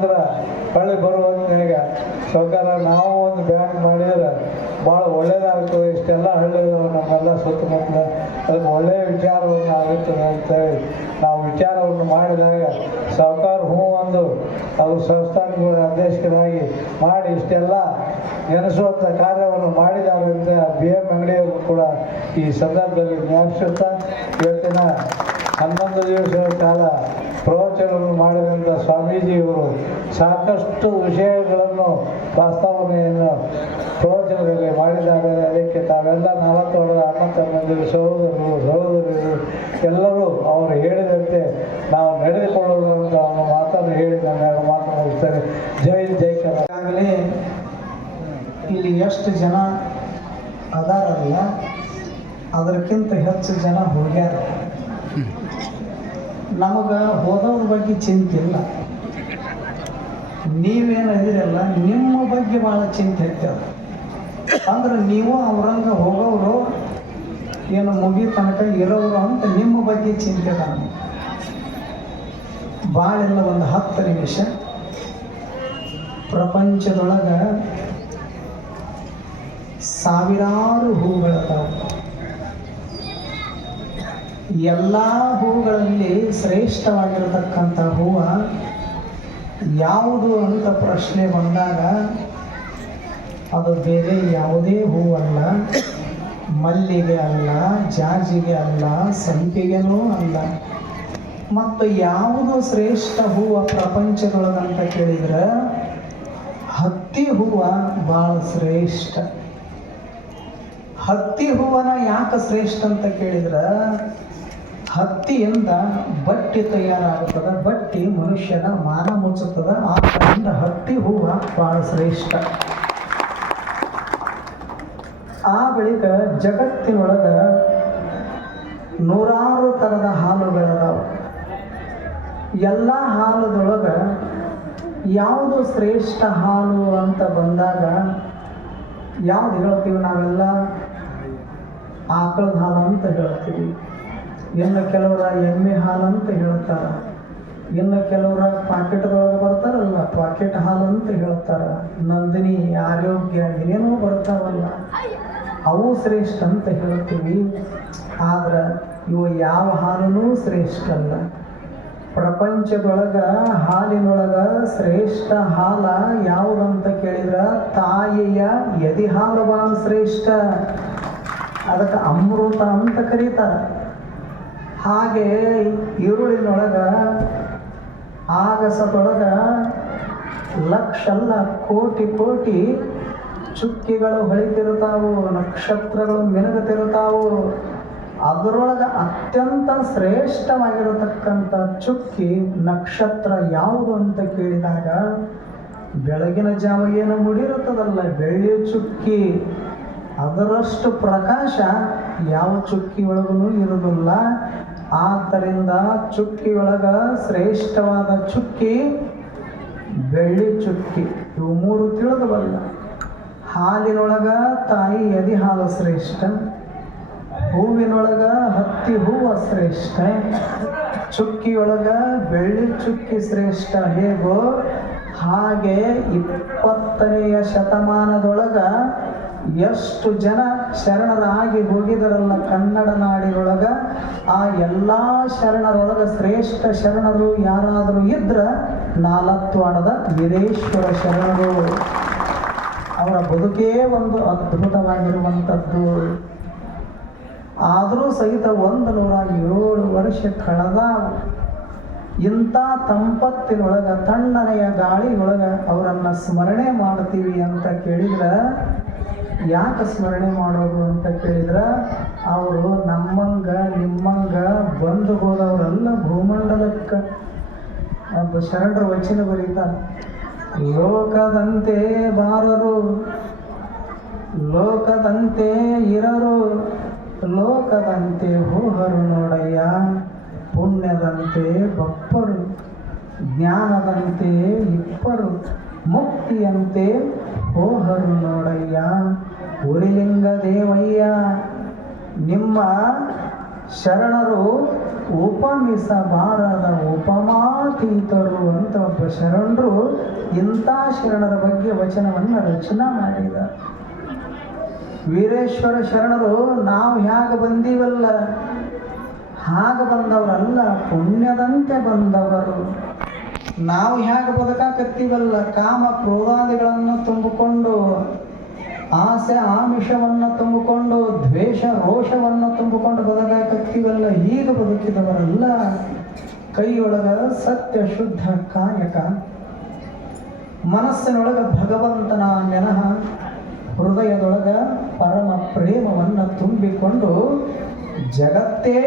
ಅಂದ್ರೆ ಹೊಳ್ಳಿ ಬರುವಂತಾಗ ಸರ್ಕಾರ ನಾವು ಒಂದು ಬ್ಯಾಂಕ್ ಮಾಡಿದ್ರೆ ಭಾಳ ಒಳ್ಳೇದಾಗ್ತದೆ. ಇಷ್ಟೆಲ್ಲ ಹಳ್ಳಿಗಳು ನಮ್ಮೆಲ್ಲ ಸುತ್ತಮುತ್ತಲ ಅದಕ್ಕೆ ಒಳ್ಳೆಯ ವಿಚಾರವನ್ನು ಆಗುತ್ತದೆ ಅಂತೇಳಿ ನಾವು ವಿಚಾರವನ್ನು ಮಾಡಿದಾಗ ಸರ್ಕಾರ ಹೂ ಒಂದು ಅವರು ಸಂಸ್ಥಾನಗಳ ಅಧ್ಯಕ್ಷರಾಗಿ ಮಾಡಿ ಇಷ್ಟೆಲ್ಲ ನೆನೆಸುವಂಥ ಕಾರ್ಯವನ್ನು ಮಾಡಿದ್ದಾರೆ ಅಂತ BM ಅಂಗಡಿಯವರು ಕೂಡ ಈ ಸಂದರ್ಭದಲ್ಲಿ ಜ್ಞಾಪಿಸುತ್ತಾ ಇವತ್ತಿನ 11 ದಿವಸಗಳ ಕಾಲ ಪ್ರವಚನವನ್ನು ಮಾಡಿದಂಥ ಸ್ವಾಮೀಜಿಯವರು ಸಾಕಷ್ಟು ವಿಷಯಗಳನ್ನು ಪ್ರಸ್ತಾವನೆಯನ್ನು ಪ್ರವಚನದಲ್ಲಿ ಮಾಡಿದ್ದಾರೆ. ಅದಕ್ಕೆ ತಾವೆಲ್ಲ 4 ವರ್ಷದ ಅಣ್ಣ ತಮ್ಮಂದಿರು ಸಹೋದರರು ಎಲ್ಲರೂ ಅವರು ಹೇಳಿದಂತೆ ನಾವು ನಡೆದುಕೊಳ್ಳೋದು ಅಂತ ಅವನು ಮಾತನ್ನು ಹೇಳಿ ನಾನು ಮಾತನಾಡುತ್ತೇನೆ. ಜೈ ಜೈ ಕನ್ನಡ. ಈಗಾಗಲೇ ಇಲ್ಲಿ ಎಷ್ಟು ಜನ ಅದಾರಲ್ಲ ಅದಕ್ಕಿಂತ ಹೆಚ್ಚು ಜನ ಹೋಗ್ಯಾರ. ನಮಗೆ ಹೋದವ್ರ ಬಗ್ಗೆ ಚಿಂತೆ ಇಲ್ಲ. ನೀವೇನು ಇದಿರಲ್ಲ ನಿಮ್ಮ ಬಗ್ಗೆ ಭಾಳ ಚಿಂತೆ ಇರ್ತದೆ. ಅಂದ್ರೆ ನೀವು ಅವ್ರಂಗ ಹೋಗೋರು ಏನು ಮುಗಿ ತನಕ ಇರೋರು ಅಂತ ನಿಮ್ಮ ಬಗ್ಗೆ ಚಿಂತೆ ಅದ. ಭಾಳೆಲ್ಲ ಒಂದು 10 ನಿಮಿಷ ಪ್ರಪಂಚದೊಳಗೆ ಸಾವಿರಾರು ಹೂಗಳದಾವೆ. ಎಲ್ಲ ಹೂಗಳಲ್ಲಿ ಶ್ರೇಷ್ಠವಾಗಿರತಕ್ಕಂಥ ಹೂವು ಯಾವುದು ಅಂತ ಪ್ರಶ್ನೆ ಬಂದಾಗ ಅದು ಬೇರೆ ಯಾವುದೇ ಹೂವಲ್ಲ, ಮಲ್ಲಿಗೆ ಅಲ್ಲ, ಜಾಜಿಗೆ ಅಲ್ಲ, ಸಂಪಿಗೆನೂ ಅಲ್ಲ. ಮತ್ತು ಯಾವುದು ಶ್ರೇಷ್ಠ ಹೂವು ಪ್ರಪಂಚದೊಳಗಂತ ಕೇಳಿದ್ರೆ ಹತ್ತಿ ಹೂವು ಭಾಳ ಶ್ರೇಷ್ಠ. ಹತ್ತಿ ಹೂವನ ಯಾಕೆ ಶ್ರೇಷ್ಠ ಅಂತ ಕೇಳಿದ್ರೆ ಹತ್ತಿಯಿಂದ ಬಟ್ಟೆ ತಯಾರಾಗುತ್ತದೆ. ಬಟ್ಟೆ ಮನುಷ್ಯನ ಮಾನ ಮುಚ್ಚುತ್ತದೆ. ಆದ್ದರಿಂದ ಹತ್ತಿ ಹೂವು ಭಾಳ ಶ್ರೇಷ್ಠ. ಆ ಬಳಿಕ ಜಗತ್ತಿನೊಳಗೆ 100 ಥರದ ಹಾಲುಗಳದಾವೆ. ಎಲ್ಲ ಹಾಲುದೊಳಗೆ ಯಾವುದು ಶ್ರೇಷ್ಠ ಹಾಲು ಅಂತ ಬಂದಾಗ ಯಾವ್ದು ಹೇಳ್ತೀವಿ ನಾವೆಲ್ಲ? ಆಕಳದ ಹಾಲು ಅಂತ ಹೇಳ್ತೀವಿ. ಇನ್ನು ಕೆಲವರ ಎಮ್ಮೆ ಹಾಲು ಅಂತ ಹೇಳ್ತಾರೆ. ಇನ್ನು ಕೆಲವರ ಪಾಕೆಟ್ದೊಳಗೆ ಬರ್ತಾರಲ್ಲ ಪಾಕೆಟ್ ಹಾಲು ಅಂತ ಹೇಳ್ತಾರೆ. ನಂದಿನಿ, ಆರೋಗ್ಯ ಏನೇನೋ ಬರ್ತಾವಲ್ಲ ಅವು ಶ್ರೇಷ್ಠ ಅಂತ ಹೇಳ್ತೀವಿ. ಆದ್ರೆ ಇವು ಯಾವ ಹಾಲೂ ಶ್ರೇಷ್ಠ ಅಲ್ಲ. ಪ್ರಪಂಚದೊಳಗೆ ಹಾಲಿನೊಳಗೆ ಶ್ರೇಷ್ಠ ಹಾಲ ಯಾವುದಂತ ಕೇಳಿದ್ರೆ ತಾಯಿಯ ಎದೆ ಹಾಲು ಭಾಳ ಶ್ರೇಷ್ಠ. ಅದಕ್ಕೆ ಅಮೃತ ಅಂತ ಕರೀತಾರೆ. ಹಾಗೆ ಈರುಳ್ಳಿನೊಳಗೆ ಆಗಸದೊಳಗೆ ಲಕ್ಷಲ್ಲ ಕೋಟಿ ಕೋಟಿ ಚುಕ್ಕಿಗಳು ಹೊಳಿತಿರ್ತಾವು, ನಕ್ಷತ್ರಗಳು ಮಿನುಗುತ್ತಿರ್ತಾವು. ಅದರೊಳಗೆ ಅತ್ಯಂತ ಶ್ರೇಷ್ಠವಾಗಿರತಕ್ಕಂಥ ಚುಕ್ಕಿ ನಕ್ಷತ್ರ ಯಾವುದು ಅಂತ ಕೇಳಿದಾಗ ಬೆಳಗಿನ ಜಾವ ಏನು ಮುಡಿರುತ್ತದಲ್ಲ ಬೆಳ್ಳಿ ಚುಕ್ಕಿ, ಅದರಷ್ಟು ಪ್ರಕಾಶ ಯಾವ ಚುಕ್ಕಿಯೊಳಗೂ ಇರುವುದಿಲ್ಲ. ಆದ್ದರಿಂದ ಚುಕ್ಕಿಯೊಳಗೆ ಶ್ರೇಷ್ಠವಾದ ಚುಕ್ಕಿ ಬೆಳ್ಳಿ ಚುಕ್ಕಿ. ಇವು 3 ತಿಳಿದವಲ್ಲ. ಹಾಲಿನೊಳಗೆ ತಾಯಿ ಎದೆ ಹಾಲು ಶ್ರೇಷ್ಠ, ಹೂವಿನೊಳಗ ಹತ್ತಿ ಹೂವು ಶ್ರೇಷ್ಠ, ಚುಕ್ಕಿಯೊಳಗ ಬೆಳ್ಳಿ ಚುಕ್ಕಿ ಶ್ರೇಷ್ಠ. ಹೇಗೋ ಹಾಗೆ 20ನೇ ಶತಮಾನದೊಳಗ ಎಷ್ಟು ಜನ ಶರಣರಾಗಿ ಹೋಗಿದರಲ್ಲ ಕನ್ನಡ ನಾಡಿನೊಳಗ, ಆ ಎಲ್ಲ ಶರಣರೊಳಗ ಶ್ರೇಷ್ಠ ಶರಣರು ಯಾರಾದರೂ ಇದ್ರೆ 4 ಆಡದ ವೀರೇಶ್ವರ ಶರಣರು. ಅವರ ಬದುಕೇ ಒಂದು ಅದ್ಭುತವಾಗಿರುವಂಥದ್ದು. ಆದರೂ ಸಹಿತ 107 ವರ್ಷ ಕಳೆದ ಇಂಥ ತಂಪತ್ತಿನೊಳಗೆ ತಣ್ಣನೆಯ ಗಾಳಿಯೊಳಗೆ ಅವರನ್ನು ಸ್ಮರಣೆ ಮಾಡ್ತೀವಿ ಅಂತ ಕೇಳಿದ್ರೆ ಯಾಕೆ ಸ್ಮರಣೆ ಮಾಡೋದು ಅಂತ ಕೇಳಿದ್ರೆ ಅವರು ನಮ್ಮಂಗ ನಿಮ್ಮಂಗ ಬಂದು ಹೋದವರೆಲ್ಲ ಭೂಮಂಡಲಕ್ಕೆ ಶರಣರ ವಚನ ಬರೀತಾರೆ. ಲೋಕದಂತೆ ಬಾರರು, ಲೋಕದಂತೆ ಇರರು, ಲೋಕದಂತೆ ಹೋಹರು ನೋಡಯ್ಯ, ಪುಣ್ಯದಂತೆ ಬಪ್ಪರು, ಜ್ಞಾನದಂತೆ ಇಪ್ಪರು, ಮುಕ್ತಿಯಂತೆ ಹೋಹರು ನೋಡಯ್ಯ. ಉರಿಲಿಂಗ ದೇವಯ್ಯ ನಿಮ್ಮ ಶರಣರು ಉಪಮಿಸಬಾರದ ಉಪಮಾತೀತರು ಅಂತ ಒಬ್ಬ ಶರಣರು ಇಂಥ ಶರಣರ ಬಗ್ಗೆ ವಚನವನ್ನು ರಚನಾ ಮಾಡಿದ. ವೀರೇಶ್ವರ ಶರಣರು ನಾವು ಹೇಗೆ ಬಂದೀವಲ್ಲ ಹಾಗೆ ಬಂದವರಲ್ಲ, ಪುಣ್ಯದಂತೆ ಬಂದವರು. ನಾವು ಹೇಗೆ ಬದುಕಾಕತ್ತೀವಲ್ಲ, ಕಾಮ ಕ್ರೋಧಾದಿಗಳನ್ನು ತುಂಬಿಕೊಂಡು, ಆಸೆ ಆಮಿಷವನ್ನು ತುಂಬಿಕೊಂಡು, ದ್ವೇಷ ರೋಷವನ್ನು ತುಂಬಿಕೊಂಡು ಬದುಕಾಕತ್ತೀವಲ್ಲ, ಹೀಗೆ ಬದುಕಿದವರಲ್ಲ. ಕೈಯೊಳಗ ಸತ್ಯ ಶುದ್ಧ ಕಾಯಕ, ಮನಸ್ಸಿನೊಳಗ ಭಗವಂತನ ನೆನಹ, ಹೃದಯದೊಳಗ ಪರಮ ಪ್ರೇಮವನ್ನು ತುಂಬಿಕೊಂಡು ಜಗತ್ತೇ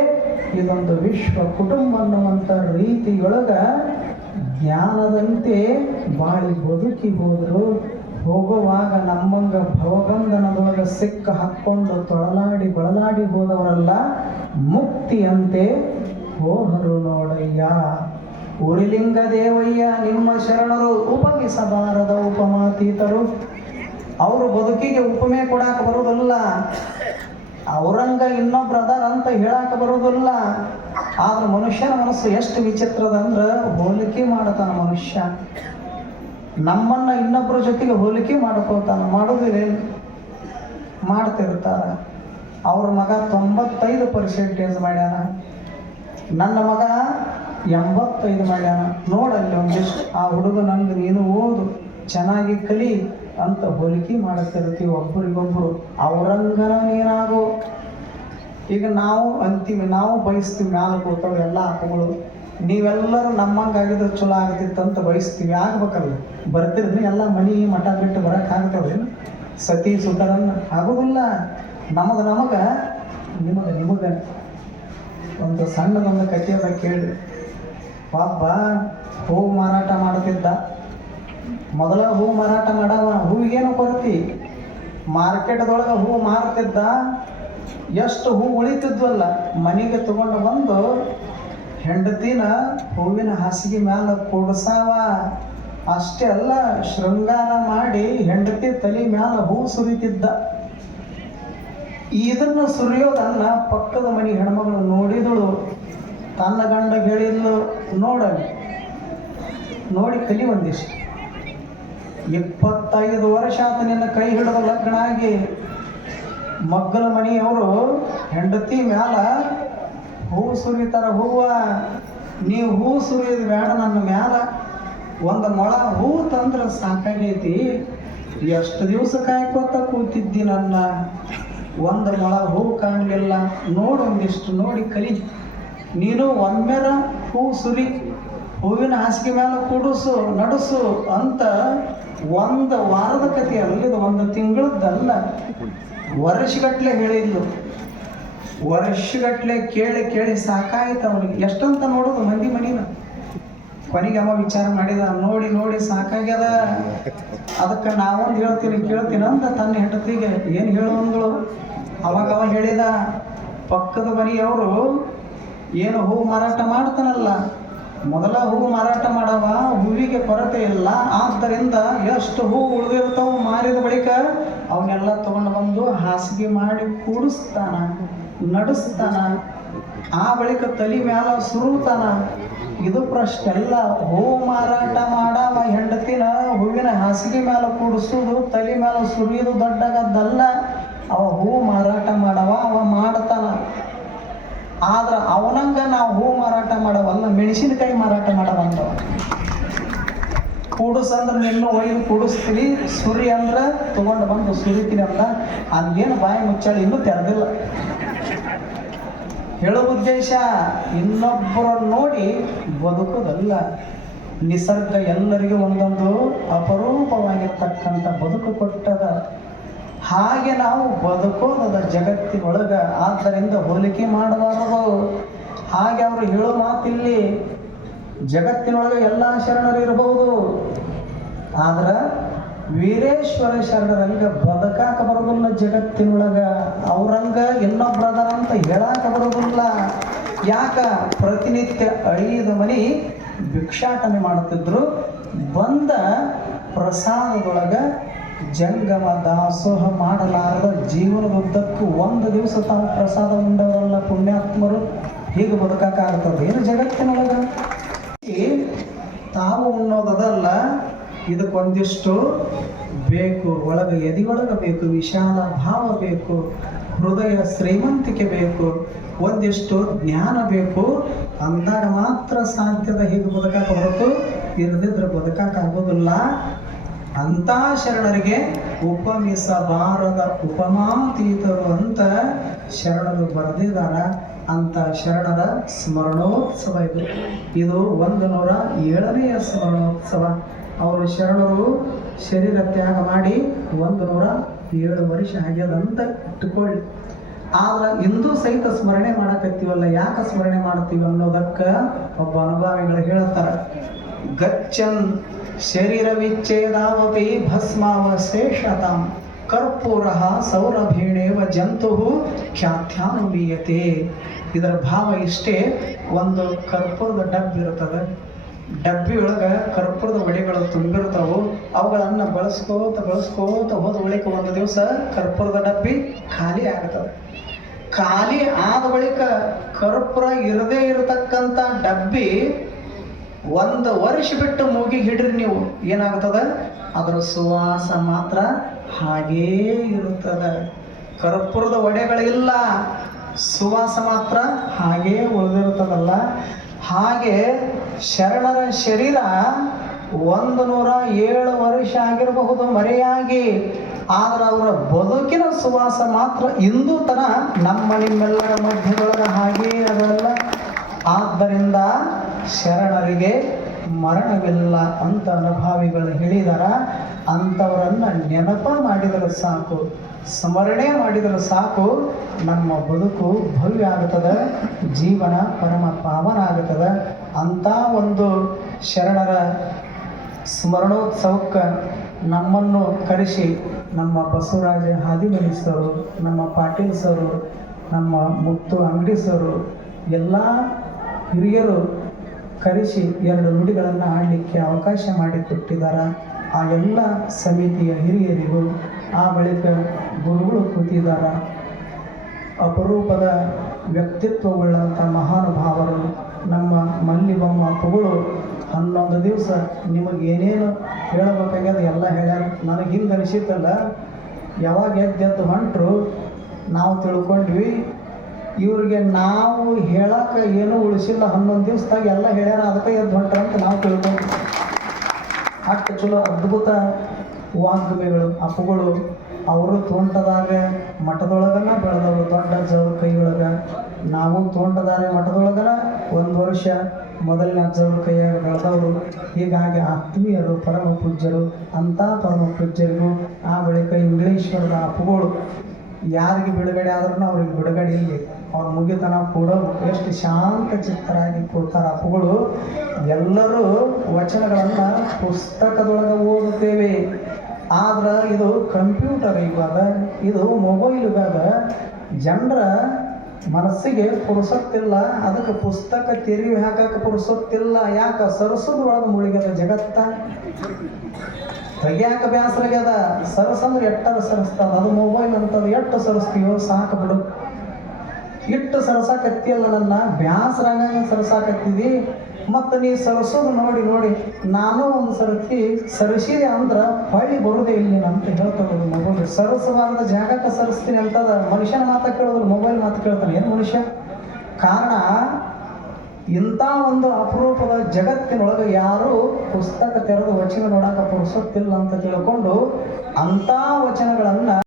ಇದೊಂದು ವಿಶ್ವ ಕುಟುಂಬ ಅನ್ನುವಂಥ ರೀತಿಯೊಳಗ ಜ್ಞಾನದಂತೆ ಬಾಳಿ ಬದುಕಿ ಹೋದರು. ಹೋಗುವಾಗ ನಮ್ಮಂಗ ಭವಬಂಧನದೊಳಗೆ ಸಿಕ್ಕ ಹಾಕ್ಕೊಂಡು ತೊಳಲಾಡಿ ಬಳಲಾಡಿ ಹೋದವರಲ್ಲ, ಮುಕ್ತಿಯಂತೆ ಹೋದರು ನೋಡಯ್ಯ. ಉರಿಲಿಂಗ ದೇವಯ್ಯ ನಿಮ್ಮ ಶರಣರು ಉಪಮಿಸಬಾರದ ಉಪಮಾತೀತರು. ಅವರು ಬದುಕಿಗೆ ಉಪಮೆ ಕೊಡಾಕ ಬರುವುದಿಲ್ಲ, ಅವರಂಗ ಇನ್ನೊಬ್ರು ಅದಾರ ಅಂತ ಹೇಳಾಕ ಬರುವುದಿಲ್ಲ. ಆದ್ರೆ ಮನುಷ್ಯನ ಮನಸ್ಸು ಎಷ್ಟು ವಿಚಿತ್ರದಂದ್ರೆ ಹೋಲಿಕೆ ಮಾಡತಾನ ಮನುಷ್ಯ. ನಮ್ಮನ್ನ ಇನ್ನೊಬ್ಬರ ಜೊತೆಗೆ ಹೋಲಿಕೆ ಮಾಡ್ಕೋತಾನ. ಮಾಡೋದಿಲ್ಲ, ಮಾಡ್ತಿರ್ತಾರ. ಅವ್ರ ಮಗ 95% ಮಾಡ್ಯಾನ, ನನ್ನ ಮಗ 85 ಮಾಡ್ಯಾನ. ನೋಡಲ್ಲಿ ಒಂದಿಷ್ಟು ಆ ಹುಡುಗ ನಂಗೆ ನೀನು ಓದು ಚೆನ್ನಾಗಿ ಕಲಿ ಅಂತ ಹೋಲಿಕೆ ಮಾಡುತ್ತಿರ್ತೀವಿ ಒಬ್ಬರಿಗೊಬ್ಬರು. ಅವರಂಗನ ನೀನಾಗು. ಈಗ ನಾವು ಅಂತೀವಿ, ನಾವು ಬಯಸ್ತೀವಿ ಮ್ಯಾಲ ಕೂತವ್ರು ಎಲ್ಲ ಆಪಗಳು, ನೀವೆಲ್ಲರೂ ನಮ್ಮಂಗಾಗಿದ್ರೆ ಚಲೋ ಆಗ್ತಿತ್ತಂತ ಬಯಸ್ತೀವಿ. ಆಗ್ಬೇಕಲ್ಲ, ಬರ್ತಿರ್ರಿ ಎಲ್ಲ ಮನೆ ಮಠ ಬಿಟ್ಟು ಬರಕ್ಕೆ ಆಗ್ತವ್ರಿ? ಸತಿ ಸುತರನ್ನ ಆಗೋದಿಲ್ಲ. ನಮಗೆ ನಿಮಗೆ ಒಂದು ಸಣ್ಣದೊಂದು ಕಥೆಯದ ಕೇಳಿ. ಒಬ್ಬ ಹೂವು ಮಾರಾಟ ಮಾಡ್ತಿದ್ದ. ಮೊದಲ ಹೂವು ಮಾರಾಟ ಮಾಡವ, ಹೂವಿಗೇನು ಕೊರತಿ, ಮಾರ್ಕೆಟ್ದೊಳಗೆ ಹೂವು ಮಾರ್ತಿದ್ದ. ಎಷ್ಟು ಹೂ ಉಳಿತಿದ್ವಲ್ಲ, ಮನೆಗೆ ತಗೊಂಡು ಬಂದು ಹೆಂಡತಿನ ಹೂವಿನ ಹಾಸಿಗೆ ಮ್ಯಾಲ ಕೂಡ್ಸಾವ. ಅಷ್ಟೇ ಅಲ್ಲ, ಶೃಂಗಾರ ಮಾಡಿ ಹೆಂಡತಿ ತಲೆ ಮ್ಯಾಲ ಹೂ ಸುರಿತಿದ್ದ. ಇದನ್ನು ಸುರಿಯೋದನ್ನ ಪಕ್ಕದ ಮನೆ ಹೆಣ್ಮಗಳು ನೋಡಿದಳು. ತನ್ನ ಗಂಡ ಹೇಳಿದ್ಲು, ನೋಡಿ ಕಲಿ ಒಂದಿಷ್ಟು. 25 ವರ್ಷ ಆತ ನಿನ್ನ ಕೈ ಹಿಡಿದು ಲಗ್ನ ಆಗಿ. ಮಗ್ಗಲ ಮನೆಯವರು ಹೆಂಡತಿ ಮ್ಯಾಲ ಹೂ ಸುರಿತಾರ. ಹೂವ ನೀವು ಹೂ ಸುರಿಯೋದು ಬೇಡ, ನನ್ನ ಮ್ಯಾಲ ಒಂದು ಮೊಳ ಹೂ ತಂದ್ರೆ ಸಾಕಾಗೈತಿ. ಎಷ್ಟು ದಿವಸ ಕಾಯ್ಕೋತ ಕೂತಿದ್ದಿ ನನ್ನ, ಒಂದು ಮೊಳ ಹೂ ಕಾಣಲಿಲ್ಲ. ಒಂದಿಷ್ಟು ನೋಡಿ ಕಲಿ. ನೀನು ಒಮ್ಮೆರ ಹೂ ಸುರಿ, ಹೂವಿನ ಹಾಸಿಗೆ ಮೇಲೆ ಕೂಡಿಸು ನಡೆಸು ಅಂತ ಒಂದು ವಾರದ ಕಥೆ ಅಲ್ಲಿದು, ಒಂದು ತಿಂಗಳದ್ದಲ್ಲ. ವರ್ಷಗಟ್ಟಲೆ ಹೇಳಿದ್ಲು. ವರ್ಷಗಟ್ಟಲೆ ಕೇಳಿ ಸಾಕಾಯ್ತು ಅವನಿಗೆ. ಎಷ್ಟಂತ ನೋಡೋದು ಮಂದಿ ಮನಿನ. ಕೊನೆಗೆ ಅವ ವಿಚಾರ ಮಾಡಿದ, ನೋಡಿ ಸಾಕಾಗ್ಯದ, ಅದಕ್ಕೆ ನಾವೊಂದು ಕೇಳ್ತೀನಿ ಅಂತ ತನ್ನ ಹೆಂಡತಿಗೆ ಏನು ಹೇಳುವಂಗಳು. ಅವ ಹೇಳಿದ, ಪಕ್ಕದ ಮನೆಯವರು ಏನು ಹೂ ಮಾರಾಟ ಮಾಡ್ತಾನಲ್ಲ, ಮೊದಲ ಹೂ ಮಾರಾಟ ಮಾಡವ, ಹೂವಿಗೆ ಕೊರತೆ ಇಲ್ಲ, ಆದ್ದರಿಂದ ಎಷ್ಟು ಹೂ ಉಳಿದಿರ್ತಾವ ಮಾರಿದ ಬಳಿಕ ಅವನ್ನೆಲ್ಲ ತಗೊಂಡು ಬಂದು ಹಾಸಿಗೆ ಮಾಡಿ ಕೂಡಿಸ್ತಾನ, ನಡೆಸ್ತಾನ. ಆ ಬಳಿಕ ತಲೆ ಮ್ಯಾಲ ಸುರುತ್ತಾನ. ಇದು ಪ್ರಶ್ನೆ ಅಲ್ಲ. ಹೂ ಮಾರಾಟ ಮಾಡವ ಹೆಂಡತಿನ ಹೂವಿನ ಹಾಸಿಗೆ ಮ್ಯಾಲ ಕೂಡಿಸೋದು, ತಲೆ ಮ್ಯಾಲ ಸುರಿಯೋದು ದೊಡ್ಡಗದ್ದಲ್ಲ. ಅವ ಹೂ ಮಾರಾಟ ಮಾಡವ, ಅವ ಮಾಡ್ತಾನ. ಆದ್ರೆ ಅವನಂಗ ನಾವು ಹೂ ಮಾರಾಟ ಮಾಡವಲ್ಲ, ಮೆಣಸಿನಕಾಯಿ ಮಾರಾಟ ಮಾಡವಂದವ. ಕೂಡಿಸಂದ್ರೆ ನಿನ್ನೂ ಒಯ್ದು ಕೂಡಿಸ್ತೀನಿ, ಸುರಿ ಅಂದ್ರೆ ತಗೊಂಡು ಬಂದು ಸುರಿತೀನಿ ಅಂತ. ಅದೇನು ಬಾಯಿ ಮುಚ್ಚಾಳಿ ಇನ್ನೂ ತೆರೆದಿಲ್ಲ. ಹೇಳೋ ಉದ್ದೇಶ ಇನ್ನೊಬ್ಬರ ನೋಡಿ ಬದುಕೋದಲ್ಲ. ನಿಸರ್ಗ ಎಲ್ಲರಿಗೂ ಒಂದೊಂದು ಅಪರೂಪವಾಗಿರ್ತಕ್ಕಂಥ ಬದುಕು ಕೊಟ್ಟದ. ಹಾಗೆ ನಾವು ಬದುಕೋದದ ಜಗತ್ತಿನೊಳಗೆ. ಆದ್ದರಿಂದ ಹೋಲಿಕೆ ಮಾಡಬಾರದು. ಹಾಗೆ ಅವರು ಹೇಳೋ ಮಾತಿಲ್ಲಿ, ಜಗತ್ತಿನೊಳಗೆ ಎಲ್ಲ ಶರಣರು ಇರಬಹುದು, ಆದ್ರೆ ವೀರೇಶ್ವರ ಶರಣರಂಗ ಬದುಕಾಕ ಬರೋದಿಲ್ಲ ಜಗತ್ತಿನೊಳಗ. ಅವ್ರಂಗ ಇನ್ನೊಬ್ರದರ ಅಂತ ಹೇಳಾಕ ಬರೋದಿಲ್ಲ. ಯಾಕ? ಪ್ರತಿನಿತ್ಯ 5 ಮನೆ ಭಿಕ್ಷಾಟನೆ ಮಾಡುತ್ತಿದ್ರು. ಬಂದ ಪ್ರಸಾದದೊಳಗ ಜಂಗಮ ದಾಸೋಹ ಮಾಡಲಾರದ ಜೀವನದುದ್ದಕ್ಕೂ 1 ದಿವಸ ತಾವು ಪ್ರಸಾದ ಉಂಡವರಲ್ಲ ಪುಣ್ಯಾತ್ಮರು. ಹೀಗೆ ಬದುಕಾಗ್ತದೆ ಏನು ಜಗತ್ತಿನೊಳಗೆ? ತಾವು ಉಣ್ಣೋದಲ್ಲ, ಇದಕ್ಕೊಂದಿಷ್ಟು ಬೇಕು, ಒಳಗೆ ಎದಿಯೊಳಗೆ ಬೇಕು, ವಿಶಾಲ ಭಾವ ಬೇಕು, ಹೃದಯ ಶ್ರೀಮಂತಿಕೆ ಬೇಕು, ಒಂದಿಷ್ಟು ಜ್ಞಾನ ಬೇಕು. ಅಂದಾಗ ಮಾತ್ರ ಸಾಧ್ಯದ ಹೀಗೆ ಬದುಕಾಕ ಹೊರತು ಇರದಿದ್ರೆ ಬದುಕಾಗೋದಿಲ್ಲ. ಅಂಥ ಶರಣರಿಗೆ ಉಪಮಿಸಬಾರದ ಉಪಮಾತೀತರು ಅಂತ ಶರಣರು ಬರೆದಿದ್ದಾರ. ಅಂತ ಶರಣರ ಸ್ಮರಣೋತ್ಸವ ಇದು 107ನೇ ಸ್ಮರಣೋತ್ಸವ. ಅವರು ಶರಣರು ಶರೀರ ತ್ಯಾಗ ಮಾಡಿ 107 ವರ್ಷ ಆಗ್ಯದಂತ ಇಟ್ಟುಕೊಳ್ಳಿ. ಆದ್ರೆ ಇಂದು ಸಹಿತ ಸ್ಮರಣೆ ಮಾಡಕತ್ತೀವಲ್ಲ, ಯಾಕೆ ಸ್ಮರಣೆ ಮಾಡ್ತೀವಿ ಅನ್ನೋದಕ್ಕೆ ಒಬ್ಬ ಅನುಭವಿಗಳು ಹೇಳ್ತಾರೆ. ಗಚ್ಚನ್ ಶರೀರ ವಿಚ್ಛೇದಾವಪಿ ಭಸ್ಮಾವಶೇಷತಾಂ ಕರ್ಪೂರ ಸೌರಭೀಣೇವ ಜಂತು ಖ್ಯಾತ್ಯಾನುಮೀಯತೆ. ಇದರ ಭಾವ ಇಷ್ಟೇ. ಒಂದು ಕರ್ಪೂರದ ಡಬ್ಬಿ ಇರ್ತದೆ, ಡಬ್ಬಿ ಒಳಗೆ ಕರ್ಪೂರದ ಒಡೆಗಳು ತುಂಬಿರ್ತಾವು. ಅವುಗಳನ್ನು ಬಳಸ್ಕೋತ ಹೋದ ಬಳಿಕ ಒಂದು ದಿವಸ ಕರ್ಪೂರದ ಡಬ್ಬಿ ಖಾಲಿ ಆಗ್ತದೆ. ಖಾಲಿ ಆದ ಬಳಿಕ ಕರ್ಪೂರ ಇರದೇ ಇರತಕ್ಕಂಥ ಡಬ್ಬಿ 1 ವರ್ಷ ಬಿಟ್ಟು ಮೂಗಿಗೆ ಹಿಡ್ರಿ ನೀವು, ಏನಾಗ್ತದೆ? ಅದರ ಸುವಾಸ ಮಾತ್ರ ಹಾಗೇ ಇರುತ್ತದೆ. ಕರ್ಪೂರದ ಒಡೆಗಳಿಲ್ಲ, ಸುವಾಸ ಮಾತ್ರ ಹಾಗೇ ಉಳಿದಿರ್ತದಲ್ಲ. ಹಾಗೆ ಶರಣರ ಶರೀರ 107 ವರ್ಷ ಆಗಿರಬಹುದು ಮರೆಯಾಗಿ, ಆದ್ರೆ ಅವರ ಬದುಕಿನ ಸುವಾಸ ಮಾತ್ರ ಇಂದು ತನ ನಮ್ಮ ನಿಮ್ಮೆಲ್ಲರ ಮಧ್ಯದೊಳಗೆ ಹಾಗೇ ಅದಲ್ಲ. ಆದ್ದರಿಂದ ಶರಣರಿಗೆ ಮರಣವಿಲ್ಲ ಅಂತ ಅನುಭಾವಿಗಳು ಹೇಳಿದಾರ. ಅಂಥವರನ್ನು ನೆನಪ ಮಾಡಿದರೆ ಸಾಕು, ಸ್ಮರಣೆ ಮಾಡಿದರೆ ಸಾಕು, ನಮ್ಮ ಬದುಕು ಭವ್ಯ ಆಗುತ್ತದೆ, ಜೀವನ ಪರಮ ಪಾವನ ಆಗುತ್ತದೆ. ಅಂಥ ಒಂದು ಶರಣರ ಸ್ಮರಣೋತ್ಸವಕ್ಕೆ ನಮ್ಮನ್ನು ಕರೆಸಿ ನಮ್ಮ ಬಸವರಾಜ ಹಾದಿಮನಿ ಸರು, ನಮ್ಮ ಪಾಟೀಲ್ ಸರು, ನಮ್ಮ ಮುತ್ತು ಅಂಗಡಿ ಸರು, ಎಲ್ಲ ಹಿರಿಯರು ಕರೆಸಿ 2 ನುಡಿಗಳನ್ನು ಆಡಲಿಕ್ಕೆ ಅವಕಾಶ ಮಾಡಿಕೊಟ್ಟಿದ್ದಾರೆ. ಆ ಎಲ್ಲ ಸಮಿತಿಯ ಹಿರಿಯರಿಗೂ, ಆ ಬಳಿಕ ಗುರುಗಳು ಕೂತಿದ್ದಾರೆ. ಅಪರೂಪದ ವ್ಯಕ್ತಿತ್ವವುಳ್ಳಂಥ ಮಹಾನುಭಾವರು ನಮ್ಮ ಮಲ್ಲಿಬಮ್ಮ ಅಪ್ಪುಗಳು 11 ದಿವಸ ನಿಮಗೇನೇನು ಹೇಳಬೇಕಾಗ್ಯದ ಎಲ್ಲ ಹೇಳ್ಯಾರ. ನನಗೆ ಹಿಂಗೆ ಅನಿಸಿತ್ತಲ್ಲ, ಯಾವಾಗ ಎದ್ದು ಹೊಂಟರು ನಾವು ತಿಳ್ಕೊಂಡ್ವಿ, ಇವ್ರಿಗೆ ನಾವು ಹೇಳಕ್ಕೆ ಏನೂ ಉಳಿಸಿಲ್ಲ, 11 ದಿವಸದಾಗ ಎಲ್ಲ ಹೇಳ್ಯಾರ, ಅದಕ್ಕೆ ಎದ್ದು ಹೊಂಟ್ರ ಅಂತ ನಾವು ತಿಳ್ಕೊಂಡ್ವಿ. ಅಷ್ಟು ಚಲೋ ಅದ್ಭುತ ವಾಗ್ಮಿಗಳು ಅಪ್ಪುಗಳು. ಅವರು ತೋಂಟದಾಗ ಮಠದೊಳಗನ ಬೆಳೆದವರು, ದೊಡ್ಡ ಜವ್ರ ಕೈಯೊಳಗೆ. ನಾವು ತೋಂಟದಾರೆ ಮಠದೊಳಗನ 1 ವರ್ಷ ಮೊದಲನೇ ಜವ್ರ ಕೈಯಾಗ ಬೆಳೆದವರು. ಹೀಗಾಗಿ ಆತ್ಮೀಯರು, ಪರಮ ಪೂಜ್ಯರು. ಅಂಥ ಪರಮ ಪೂಜ್ಯರಿಗೂ ಆ ಬಳಿಕ ಇಂಗ್ಲೀಶ್ವರದ ಅಪ್ಪುಗಳು ಯಾರಿಗೆ ಬಿಡುಗಡೆ ಆದ್ರೂ ಅವ್ರಿಗೆ ಬಿಡುಗಡೆ ಇಲ್ಲಿ, ಅವ್ರ ಮುಗಿತನ ಕೂಡ ಎಷ್ಟು ಶಾಂತ ಚಿತ್ತರಾಗಿ ಕೊಡ್ತಾರೆ ಅಪ್ಪುಗಳು. ಎಲ್ಲರೂ ವಚನಗಳನ್ನು ಪುಸ್ತಕದೊಳಗೆ ಓದುತ್ತೇವೆ, ಆದ್ರೆ ಇದು ಕಂಪ್ಯೂಟರ್ ಯುಗದ, ಇದು ಮೊಬೈಲ್ ಯುಗದ. ಜನರ ಮನಸ್ಸಿಗೆ ಪುರುಸೊತ್ತಿಲ್ಲ, ಅದಕ್ಕೆ ಪುಸ್ತಕ ತೆರಿವಿ ಹಾಕಕ್ಕೆ ಪುರುಸೊತ್ತಿಲ್ಲ. ಯಾಕೆ? ಸರಸದೊಳಗೆ ಮುಳುಗ್ಯದ ಜಗತ್ತ, ತೆಗಿಯಾಕ ಬ್ಯಾಸರಾಗ್ಯದ. ಸರಸಂದ್ರೆ ಎಟ್ಟರ ಸರಸ್ತದ, ಅದು ಮೊಬೈಲ್ ಅಂತದ. ಎಷ್ಟು ಸರಸ್ತೀವೋ ಸಾಕು ಬಿಡು. ಇಟ್ಟು ಸರಸಾಕತ್ತಿಯಲ್ಲ, ನನ್ನ ಬ್ಯಾಸರಾಗ ಸರಸಾಕತ್ತಿದಿ. ಮತ್ತು ನೀ ಸರಸೋದು ನೋಡಿ ನೋಡಿ ನಾನು ಒಂದು ಸರ್ತಿ ಸರಸಿದೆ ಅಂದ್ರೆ ಹೊಳ್ಳಿ ಬರುದೇ ಇಲ್ಲಿ ಅಂತ ಹೇಳ್ತದೆ ಮೊಬೈಲ್. ಸರಸವಾದ ಜಾಗಕ್ಕೆ ಸರಿಸ್ತೀನಿ ಅಂತದ. ಮನುಷ್ಯನ ಮಾತು ಕೇಳೋದು, ಮೊಬೈಲ್ ಮಾತು ಕೇಳ್ತಾನೆ ಏನು ಮನುಷ್ಯ? ಕಾರಣ ಇಂಥ ಒಂದು ಅಪರೂಪದ ಜಗತ್ತಿನೊಳಗೆ ಯಾರು ಪುಸ್ತಕ ತೆರೆದು ವಚನ ನೋಡಾಕ ಪುರುಸೊತ್ತಿಲ್ಲ ಅಂತ ತಿಳ್ಕೊಂಡು ಅಂಥ ವಚನಗಳನ್ನು